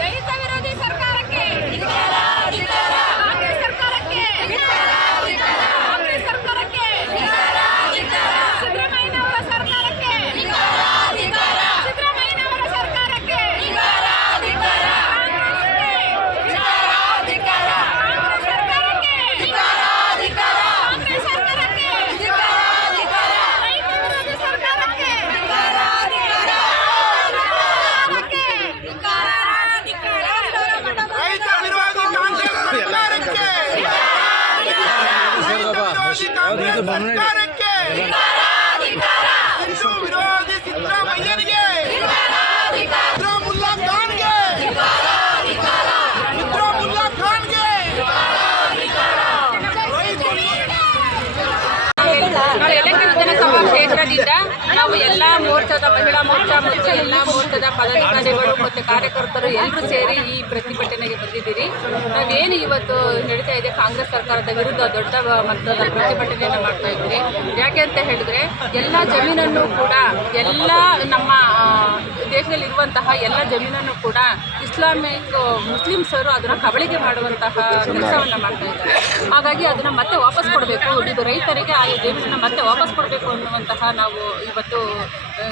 ರೈತ ವಿರೋಧಿ ಸರ್ಕಾರಕ್ಕೆ ಕಾಂಗ್ರೆಸ್ ಸರ್ಕಾರಕ್ಕೆ ಕಾಂಗ್ರೆಸ್ ಸರ್ಕಾರಕ್ಕೆ ಸಿದ್ದರಾಮಯ್ಯನವರ ಸರ್ಕಾರಕ್ಕೆ ಸಿದ್ದರಾಮಯ್ಯನವರ ಸರ್ಕಾರಕ್ಕೆ ಕಾಂಗ್ರೆಸ್ ಸರ್ಕಾರಕ್ಕೆ ರೈತ ವಿರೋಧಿ ಸರ್ಕಾರಕ್ಕೆ ರೈತ ವಿರೋಧಿ ಕಾಂಗ್ರೆಸ್ ಸರ್ಕಾರಕ್ಕೆ ರೈತ ವಿರೋಧಿ ಕಾಂಗ್ರೆಸ್ ಸರ್ಕಾರಕ್ಕೆ ಹಿಂದೂ ವಿರೋಧಿ ಸಿದ್ದರಾಮಯ್ಯನಿಗೆ ಕ್ಷೇತ್ರದಿಂದ ನಾವು ಎಲ್ಲ ಮೋರ್ಚಾದ ಮಹಿಳಾ ಮೋರ್ಚಾ ಮತ್ತು ಎಲ್ಲ ಮೋರ್ಚಾದ ಪದಾಧಿಕಾರಿಗಳು ಮತ್ತು ಕಾರ್ಯಕರ್ತರು ಎಲ್ಲರೂ ಸೇರಿ ಈ ಪ್ರತಿಭಟನೆಗೆ ಬಂದಿದ್ದೀರಿ. ನಾವೇನು ಇವತ್ತು ನಡೀತಾ ಇದೆ ಕಾಂಗ್ರೆಸ್ ಸರ್ಕಾರದ ವಿರುದ್ಧ ದೊಡ್ಡ ಮಟ್ಟದ ಪ್ರತಿಭಟನೆಯನ್ನು ಮಾಡ್ತಾ ಇದ್ದೀರಿ. ಯಾಕೆ ಅಂತ ಹೇಳಿದ್ರೆ ಎಲ್ಲ ಜಮೀನನ್ನು ಕೂಡ ಎಲ್ಲ ನಮ್ಮ ದೇಶದಲ್ಲಿರುವಂತಹ ಎಲ್ಲ ಜಮೀನನ್ನು ಕೂಡ ಇಸ್ಲಾಮಿಕ್ ಮುಸ್ಲಿಮ್ಸರು ಅದನ್ನು ಕಬಳಿಕೆ ಮಾಡುವಂತಹ ಕೆಲಸವನ್ನು ಮಾಡ್ತಾ ಇದ್ದಾರೆ. ಹಾಗಾಗಿ ಅದನ್ನು ಮತ್ತೆ ವಾಪಸ್ ಕೊಡಬೇಕು. ಇದು ರೈತರಿಗೆ ಆ ಜಮೀನನ್ನು ಮತ್ತೆ ವಾಪಸ್ ಕೊಡಬೇಕು ಅನ್ನುವಂತಹ ನಾವು ಇವತ್ತು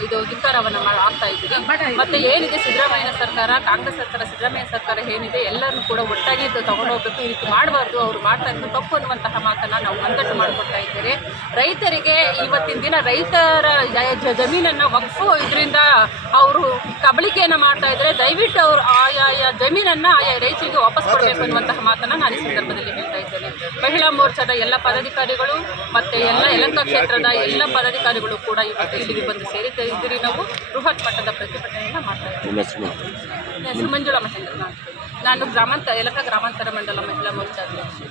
ಇದು ಧಿಕ್ಕಾರವನ್ನು ಆಗ್ತಾ ಇದ್ದೀವಿ. ಮತ್ತೆ ಏನಿದೆ ಸಿದ್ದರಾಮಯ್ಯ ಸರ್ಕಾರ ಕಾಂಗ್ರೆಸ್ ಸರ್ಕಾರ ಸಿದ್ದರಾಮಯ್ಯ ಸರ್ಕಾರ ಏನಿದೆ ಎಲ್ಲರನ್ನು ಕೂಡ ಒಟ್ಟಾಗಿ ಇದು ತಗೊಂಡೋಗ್ಬೇಕು ಈ ರೀತಿ ಮಾಡಬಾರ್ದು ಅವರು ಮಾಡ್ತಾ ಇದ್ದು ತಪ್ಪು ಅನ್ನುವಂತಹ ಮಾತನ್ನು ನಾವು ಮಂದಟ್ಟು ಮಾಡಿಕೊಡ್ತಾ ಇದ್ದೇವೆ. ರೈತರಿಗೆ ಇವತ್ತಿನ ದಿನ ರೈತರ ಜಮೀನನ್ನು ವಕ್ಫು ಇದರಿಂದ ಅವರು ಕಬಳಿಕೆಯನ್ನು ಮಾಡ್ತಾ ಇದ್ದರೆ. ದಯವಿಟ್ಟು ಅವರು ಆಯಾ ಜಮೀನನ್ನು ಆಯಾ ರೈತರಿಗೆ ವಾಪಸ್ ಕೊಡಬೇಕು ಅನ್ನುವಂತಹ ಮಾತನ್ನು ನಾನು ಈ ಸಂದರ್ಭದಲ್ಲಿ ಹೇಳ್ತಾ ಇದ್ದೇನೆ. ಮಹಿಳಾ ಮೋರ್ಚಾದ ಎಲ್ಲ ಪದಾಧಿಕಾರಿಗಳು ಮತ್ತು ಎಲ್ಲ ಯಲಂಕ ಕ್ಷೇತ್ರದ ಎಲ್ಲ ಪದಾಧಿಕಾರಿಗಳು ಕೂಡ ಇವತ್ತು ಇಲ್ಲಿಗೆ ಬಂದು ಸೇರಿದ್ದ ಇದ್ದೀರಿ ನಾವು ಬೃಹತ್ ಮಟ್ಟದ ಪ್ರತಿಭಟನೆಯನ್ನು ಮಾಡ್ತಾ ಇದ್ದೀವಿ ನನ್ನ ಹೆಸರು ಮಂಜುಳಾ ಮಹೇಂದ್ರ ನಾನು ಗ್ರಾಮಾಂತರ ಯಲಕ ಗ್ರಾಮಾಂತರ ಮಂಡಲ ಮಹಿಳಾ ಮೋರ್ಚಾ ಅಧ್ಯಕ್ಷೆ